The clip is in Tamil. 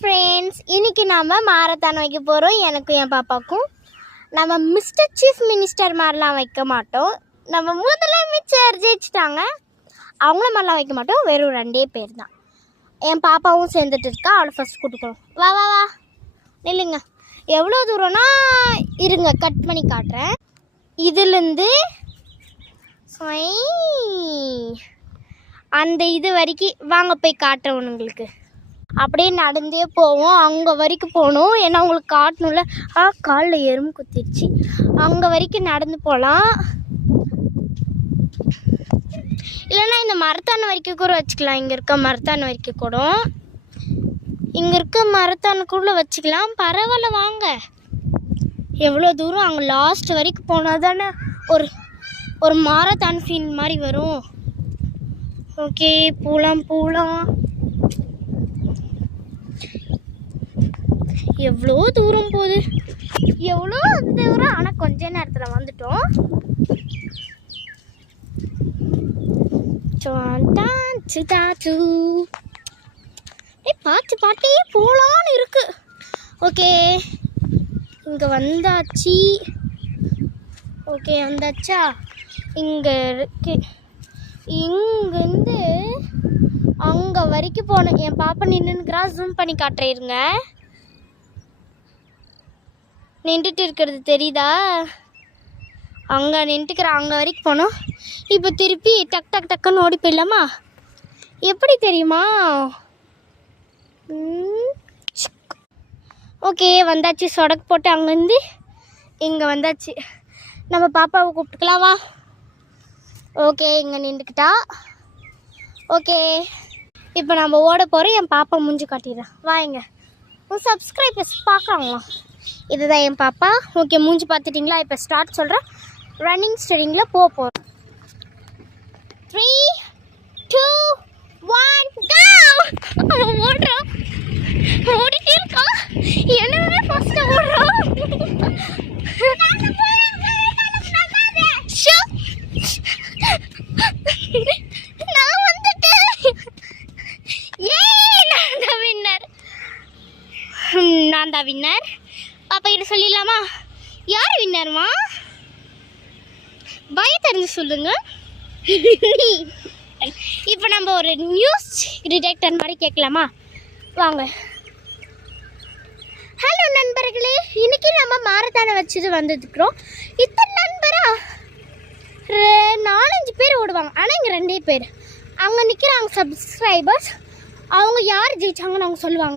ஃப்ரெண்ட்ஸ், இன்னைக்கு நாம மாரத்தான் வைக்க போகிறோம். எனக்கும் என் பாப்பாக்கும். நம்ம மிஸ்டர் சீஃப் மினிஸ்டர் மாதிரிலாம் வைக்க மாட்டோம். நம்ம முதலமைச்சர் ஜெயிச்சிட்டாங்க, அவங்கள மாதிரிலாம் வைக்க மாட்டோம். வெறும் 2 பேர் தான். என் பாப்பாவும் சேர்ந்துட்டு இருக்கா. அவளை ஃபஸ்ட் கூட்டுக்கணும். வா வா வா இல்லைங்க. எவ்வளோ தூரம்னா இருங்க, கட் பண்ணி காட்டுறேன். இதுலேருந்து அந்த இது வரைக்கும் வாங்க போய் காட்டுறேன் உங்களுக்கு. அப்படியே நடந்தே போவோம். அங்கே வரைக்கும் போகணும், ஏன்னா உங்களுக்கு காட்டணும்ல. காலில் எறும்பு குத்திடுச்சு. அங்கே வரைக்கும் நடந்து போகலாம், இல்லைன்னா இந்த மரத்தான வரைக்கும் கூட வச்சுக்கலாம். இங்கே இருக்க மரத்தான வரைக்கும் கூட, இங்கே இருக்க மரத்தானுக்குள்ளே வச்சுக்கலாம். பரவாயில்ல வாங்க. எவ்வளோ தூரம் அங்கே லாஸ்ட் வரைக்கும் போனால் தானே ஒரு மாரத்தான் ஃபீல் மாதிரி வரும். ஓகே, போகலாம். எவ்வளோ தூரம் போகுது, எவ்வளோ தூரம். ஆனால் கொஞ்ச நேரத்தில் வந்துட்டோம். பாட்டே போகலான்னு இருக்கு. ஓகே, இங்கே வந்தாச்சு. ஓகே வந்தாச்சா? இங்கே இருக்கு. இங்கேருந்து அங்கே வரைக்கும் போகணும். என் பாப்பா நின்றுக்கிறா. ஜூம் பண்ணி காட்டுறேருங்க. நின்றுட்டு இருக்கிறது தெரியுதா? அங்கே நின்றுக்கிறேன். அங்கே வரைக்கும் போனோம். இப்போ திருப்பி டக்குன்னு ஓடி போயிடலாமா? எப்படி தெரியுமா? ஓகே வந்தாச்சு. சொடக்கு போட்டு அங்கேருந்து இங்கே வந்தாச்சு. நம்ம பாப்பாவை கூப்பிட்டுக்கலாம் வா. ஓகே, இங்கே நின்றுக்கிட்டா. ஓகே, இப்போ நம்ம ஓட போகிறோம். என் பாப்பா மூஞ்சி காட்டிடுறேன். வாங்க, சப்ஸ்கிரைபர்ஸ் பார்க்குறாங்களா? இதுதான் என் பாப்பா. ஓகே, மூஞ்சி பார்த்துட்டிங்களா? இப்போ ஸ்டார்ட் சொல்கிறேன். ரன்னிங் ஸ்டடிங்கில் போகிறோம். 3, 2, 1 கோ! அவன் ஓடுறான், ஓடிட்டே இருக்கான். என்னவே ஃபஸ்ட்டு ஓடுறான். நான் வந்துட்டேன். நான் தான் வின்னர். பாப்பா கிட்ட சொல்லிடலாமா? யார் வின்னர்மா? பய தெரிஞ்சு சொல்லுங்க. இப்போ நம்ம ஒரு நியூஸ் டிடெக்டர் மாதிரி கேட்கலாமா? வாங்க. ஹலோ நண்பர்களே, இன்னைக்கு நம்ம மாரத்தானை வச்சுட்டு வந்துருக்கிறோம். இத்தனை நண்பரா? 4-5 பேர் ஓடுவாங்க, ஆனால் இங்கே 2 பேர். அங்கே நிற்கிறாங்க சப்ஸ்கிரைபர்ஸ். அவங்க யார் ஜெயிச்சாங்கன்னு அவங்க சொல்லுவாங்க.